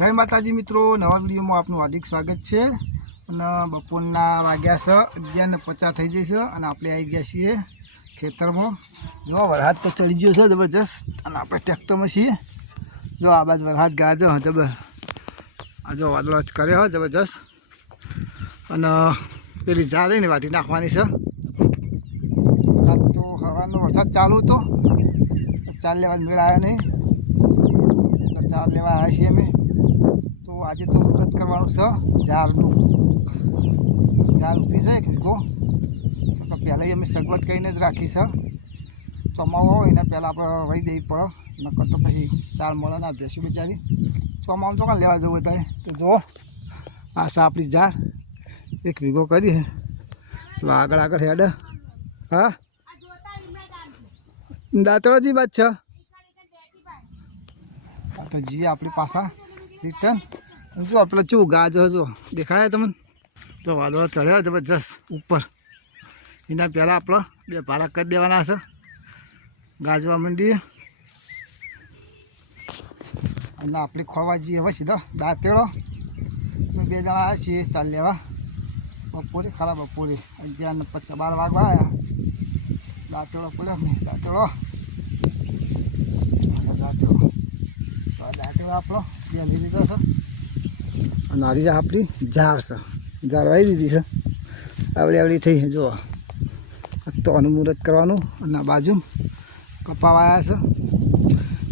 જય માતાજી મિત્રો, નવા વિડીયોમાં આપનું હાર્દિક સ્વાગત છે। અને બપોરના વાગ્યા છે 11:50 થઈ જશે અને આપણે આવી ગયા છીએ ખેતરમાં। જો વરસાદ તો ચડી ગયો છે જબરજસ્ત અને આપણે ટ્રેક્ટરમાં છીએ। જો આ બાજુ વરસાદ ગાજો જબર, આ જો વાદળો જ કરે હો જબરજસ્ત। અને પેલી ઝાડ ને વાટી નાખવાની છે। તો સવારનો વરસાદ ચાલુ હતો, ચાલ લેવા મેળ આવ્યો નહીં, ચાલ લેવા આવ્યા છીએ અમે। તો આજે તો મુહૂર્ત કરવાનું છે ઝાડનું, ઝાડ ઉભી છે એક વીઘો। પહેલાં અમે સગવડ કરીને જ રાખી છે, ચોમાવું હોય એના પહેલાં આપણે વહી દેવી પડે, નકર તો પછી ચાર મળે ના બેસું બિચારી। ચોમાવું ચોકા લેવા જવું ત્યારે તો જો આ છે આપણી ઝાડ, એક વીઘો કરી તો આગળ આગળ હેડ। હા દાંતળોજી વાત છે તો જી આપણી પાછા રિટર્ન। જો આપણે ચેવું ગાજો જો દેખાય તમને, તો વાદળો ચડ્યો જબરજસ્ત ઉપર। એના પહેલાં આપણે બે ભાડા કરી દેવાના છે, ગાજવા માંડીએ અને આપણે ખોવા જઈએ હવે સીધો દાંતેડો। બે જણા આવ્યા છીએ ચાલ લેવા બપોરે, ખરા બપોરે 11:50 12 વાગવા આવ્યા। દાંતેડો પડ્યો ને દાંતેડો આપણો બે લીધો છે અને આવી જાય આપણી ઝાડ છે, ઝાડ વાવી દીધી છે આવડી આવડી થઈ જો। તો આનું મુહૂર્ત કરવાનું અને આ બાજુ કપા વાયા છે,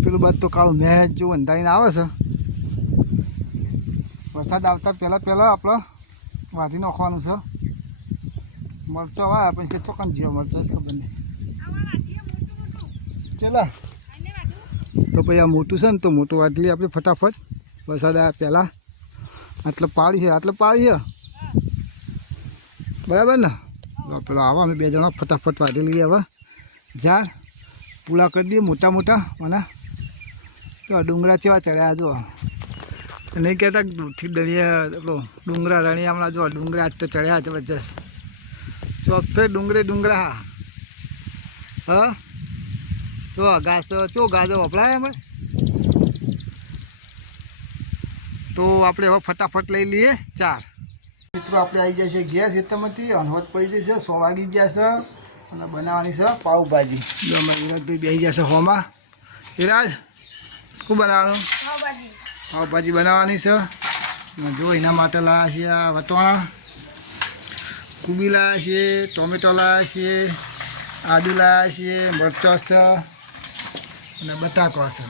પેલું બાદ તો કાળું મેચ જેવું અંધારીને આવે છે। વરસાદ આવતા પહેલાં આપણે વાઢી નાખવાનું છે। મરચો વાયા પછી ચોકન જીવો મરચા જ ખબર નહીં કેટલા, તો પછી આ મોટું છે ને તો મોટું વાટી લઈએ આપણે ફટાફટ, વરસાદ આવ્યા પહેલાં। આટલે પાડી છે, આટલે પાડી છે બરાબર ને। પેલો આવા અમે બે જણા ફટાફટ વાટી લઈએ હવે ઝાડ પૂળા કરી દઈએ મોટા મોટા મને। તો ડુંગરા ચેવા ચડ્યા જો, નહીં કહેતા દૂરથી દરિયા પેલો ડુંગરા રણિયામણા જો ડુંગરા આજ તો ચડ્યા જબરજસ્ત ચોફે ડુંગરા। હા તો ઘાસ ચો ગાજો વપરાય અમે, તો આપણે હવે ફટાફટ લઈ લઈએ ચાર। મિત્રો આપણે આવી જાય છે ઘેર ખેતરમાંથી, અનવત પડી જશે 100 વાગી ગયા છે અને બનાવવાની છે પાઉંભાજી। જો વિરાજભાઈ બેસી જશે હોમાં। વિરાજ શું બનાવવાનું? પાઉંભાજી બનાવવાની છે। અને જો એના માટે લાવ્યા છીએ આ વટોણા, કુબી લાવ્યા છીએ, ટોમેટો લાવ્યા છીએ, આદુ લાવ્યા છીએ, મરચો છે અને બટાકો છે,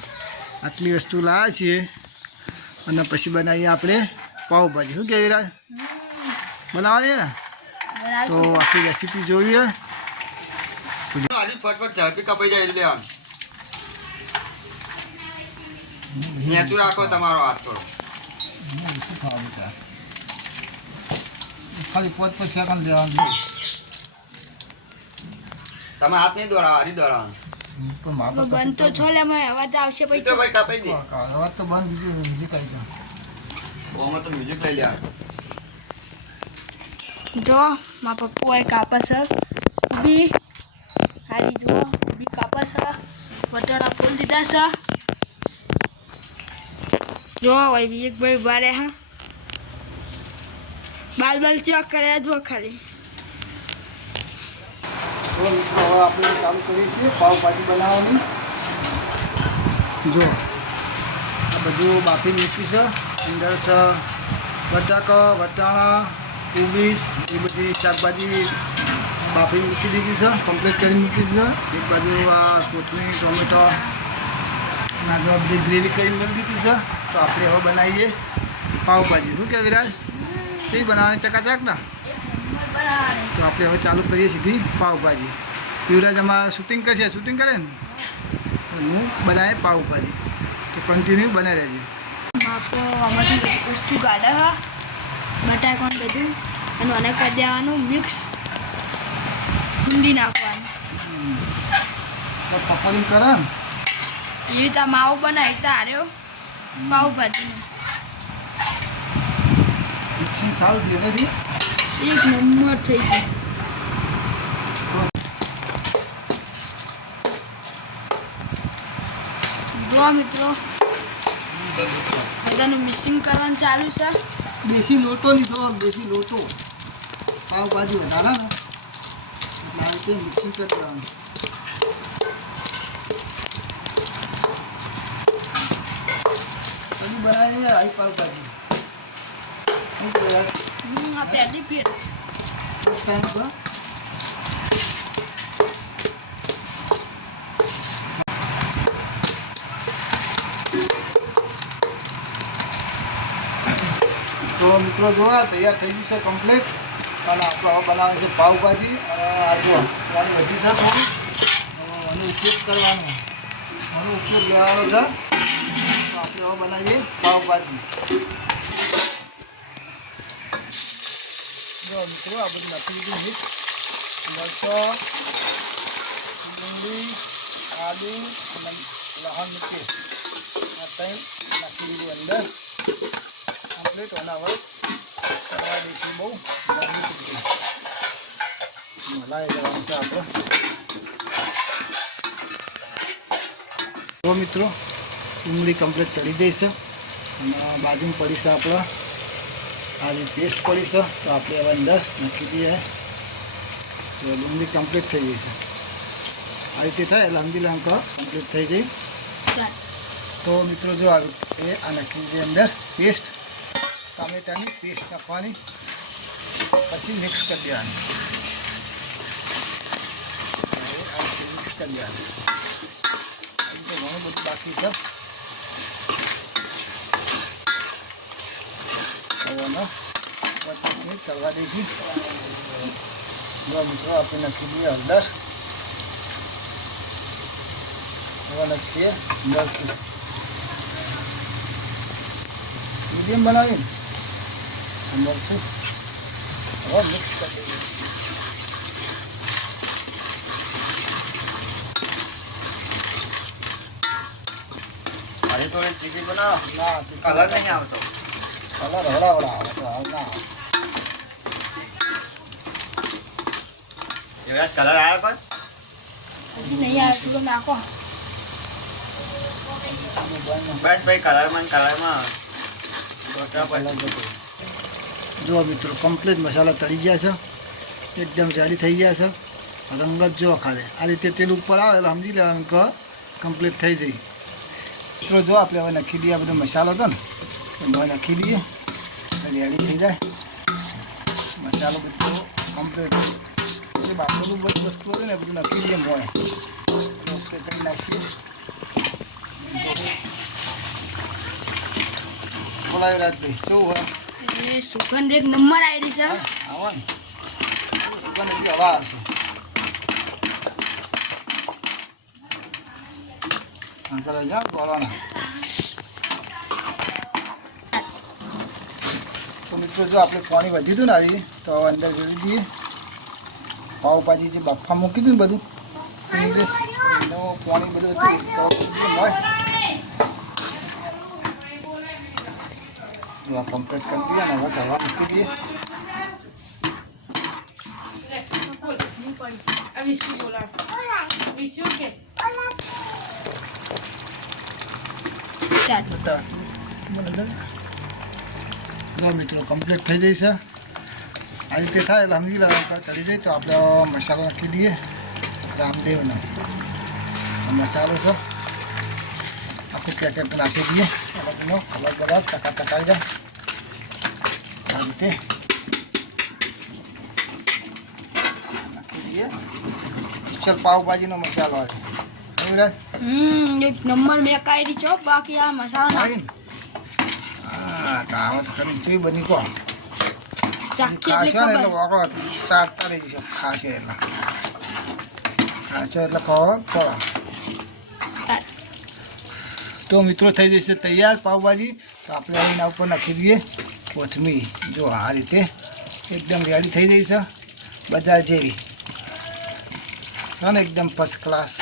આટલી વસ્તુ લાવ્યા છીએ અને પછી બનાવીએ આપણે પાઉંભાજી। શું કે વિરાજ બનાવવાની ને? તો આખી રેસીપી જોઈએ। ફટફટ ઝડપી કપાઈ જાય એટલે આમ નેચું રાખો તમારો હાથ થોડો। શું ખાવાનું છે? ખાલી 5 સેકન્ડ લેવાનું, તમે હાથ નહીં દોડાવા, હારી દોડાવાનું બંધ તો છો લે મેં અવાજ આવશે પછી તો ભાઈ કપાઈ દે અવાજ તો બંધ, બીજું મ્યુઝિક આવી જાય। ઓમાં તો મ્યુઝિક લઈ લે। જો મા પપ્પુ એ કાપા છે બી હારી જો બી કાપા છે, વટાણા ફૂલ દીધા છે જો ભાઈ એક ભાઈ બારે હા બાલ ચેક કરે જો ખાલી। તો મિત્રો હવે આપણે ચાલુ કરીએ છીએ પાઉંભાજી બનાવવાની। જો આ બધું બાફી મૂકી છે, અંદર છે બટાકા, વટાણા, કોબીસ એ બધી શાકભાજી બાફી મૂકી દીધી છે, કમ્પ્લીટ કરી મૂકી છે। એક બાજુ આ કોથમીર, ટોમેટો ના જો બધી ગ્રેવી કરી મૂકી દીધી છે। તો આપણે હવે બનાવીએ પાઉંભાજી। શું કે વિરાજ કઈ બનાવવાની ચકાચક ના? તો આપણે હવે ચાલુ કરીએ સીધી પાઉંભાજી। યુવરાજ આમાં શૂટિંગ કરશે, શૂટિંગ કરે ને હું બનાવે પાઉંભાજી, તો કન્ટિન્યુ બને રહેજો। માપો આમાંથી બધી વસ્તુ કાઢે હા બટાકાનું બધું અને મને કરી દેવાનું મિક્સ, ઊંડી નાખવાનું તો પકોડી કરે ને એવી રીતે માવો બનાવી તાર્યો પાઉંભાજીનું મિક્સિંગ સારું થયું નથી? એક નંબર થઈ ગયું। જો મિત્રો બધાનું મિક્સિંગ કરવાનું ચાલુ છે. દેશી લોટો લીધો, દેશી લોટો પાવભાજી વધારે ને એટલે આ રીતે મિક્સિંગ કરી દેવાનું. પછી બનાવીને આવી પાવભાજી શું કહેવાય આ પહેલી ફેર ફર્સ્ટ ટાઈમ પર તો મિત્રો જો આ તૈયાર થઈ ગયું છે કમ્પ્લીટ. અને આપણે હવે બનાવે છે પાવભાજી. અને આ જો વાળી વધી છે થોડી, એનો ઉપયોગ કરવાનો, એનો ઉપયોગ લેવાનો છે. તો આપણે હવે બનાવીએ પાવભાજી. જો મિત્રો આ બધું નાખી દીધું છે. મરચાં, ડુંગળી, આદુ અને લસણ મૂકી આ ત્રણ નાખી દીધું અંદર કમ્પ્લીટ. અને હવે કરવા દઈશું બહુ મલાઈ જવાનું છે આપણે. તો મિત્રો ડુંગળી કમ્પ્લીટ ચડી જઈશે. અને બાજુમાં પડી છે આપણે આ જે પેસ્ટ પડી છે, તો આપણે હવે અંદર નાખી દઈએ. તો ડુંગળી કમ્પ્લીટ થઈ ગઈ છે. આ રીતે થાય એટલે સમજી લો કમ્પ્લીટ થઈ ગઈ. તો મિત્રો જો આ નાખી દીધી અંદર પેસ્ટ, ટામેટાની પેસ્ટ નાખવાની, પછી મિક્સ કરી દેવાની. મિક્સ કરી દેવાની. ઘણું બધું બાકી છે. હવે 25 મિનિટ ચડવા દઈશું. મિત્રો આપણે નાખી દઈએ હળદર. હવે નાખીએ મરચું. મીડિયમ બનાવીને મરચું હવે મિક્સ કરી દઈએ. અરે થોડી તીખી બનાવો, ના કલર નહીં આવતો. કલર હળાવડા આવે તો હાલ ના આવે. એવડા કલર આવ્યો પણ હજી નહીં આવતું તો નાખો. બસ ભાઈ કલરમાં જો મિત્રો કમ્પ્લીટ મસાલા તળી ગયા છે, એકદમ રેડી થઈ ગયા છે. રંગત જો ખાલે આ રીતે તેલ ઉપર આવે એટલે સમજી લેવાનું કે કમ્પ્લીટ થઈ જઈ. મિત્રો જો આપણે હવે નાખી દઈએ આ બધો મસાલો હતો ને એમાં નાખી દઈએ, રેડી થઈ જાય મસાલો બધો કમ્પ્લીટ. બાપડું બધી વસ્તુ હોય ને બધું નાખી દઈએ મોય ઓકે કરી નાખીએ. બોલાય રાજભાઈ કેવું હોય? એ સુગંધ એક નંબર આવી છે. આવો ને સુગંધ હજી હવા આવશે. અંકલ જા બોલવાના. તો મિત્રો જો આપણે પાણી વધ્યું હતું ને આજે તો અંદર જોડી દઈએ. પાવભાજી જે બાફા મૂકી હતું ને બધું ઇંગ્લિશ એનું પાણી બધું હતું તો હોય કમ્પ્લીટ કરી દઈએ ને હવે ચડવા મૂકી દઈએ. મિત્રો કમ્પ્લીટ થઈ જશે. આ રીતે થાય એટલે સમજી લેવા ચડી જાય. તો આપણે મસાલો નાખી દઈએ રામદેવનો મસાલો છે, આખું પેકેટ નાખી દઈએ. અલગનો અલગ અલગ ટકા જાય આ રીતે નાખી દઈએ. સ્પેશિયલ પાવભાજીનો મસાલો આવે વિરાજ. એક નંબર બે કાયરી છો. બાકી આ મસાલો નાખ. હા કાવત કરી જોઈ બની કો ચાખી ખાશે એટલે ને એટલે ખબર. વાગો ચાટતા રહી જશે. ખાશે એટલે ખાવા પડે. તો મિત્રો થઈ જશે તૈયાર પાવભાજી. તો આપણે એના ઉપર નાખી દઈએ કોથમીર. જો આ રીતે એકદમ રેડી થઈ જઈ છે બજાર જેવી છે ને, એકદમ ફર્સ્ટ ક્લાસ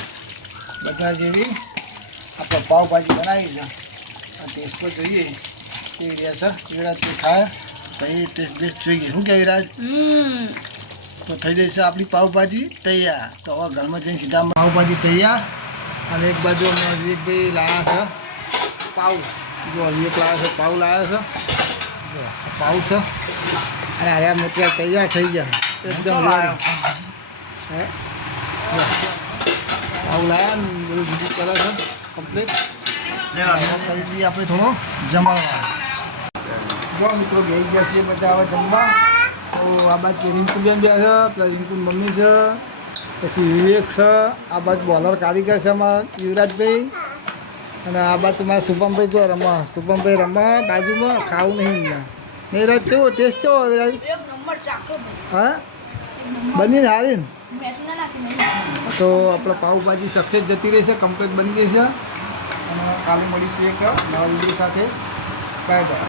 બજાર જેવી આપણે પાવભાજી બનાવી છે. આ ટેસ્ટ પર જોઈએ કેવી રહ્યા છે. વિરાજથી ખાય પછી ટેસ્ટ બેસ્ટ જોઈએ. શું કે વિરાજ? તો થઈ જશે આપણી પાવભાજી તૈયાર. તો હવે ઘરમાં જઈને સીધા પાવભાજી તૈયાર. અને એક બાજુ અમે વિવેકભાઈ લાયા છે પાઉ જો એક લાવ્યો છે પાઉ લાવ્યો છે જો આ પાઉ છે અને અરે મોતિયા તૈયાર થઈ ગયા એકદમ હે જો. પાઉ લાવ્યા ને બધું બીજું કરે છે કમ્પ્લીટ કરી દઈએ આપણે થોડો જમાડવા. જો મિત્રો બેસી ગયા છીએ બધા હવે જમવા. તો આ બાજુ રિંકુબેન બે છે પેલા રિંકુની મમ્મી છે પછી વિવેક છે આ બાજુ બોલર કારીગર છે અમારા યુવરાજભાઈ અને આ બાજુ મારા શુભમભાઈ જો રમવા શુભમભાઈ રમવા બાજુમાં ખાવું નહીં નહીં રાજ કેવો ટેસ્ટ કેવો વિરાજ એક નંબર ચાકો હા બની હારી ને મેટલા નાખી તો આપણે પાઉભાજી સક્સેસ જતી રહી છે કમ્પ્લીટ બની ગઈ છે અને કાલે મળીશું એક નવા વિડીયો સાથે બાય બાય.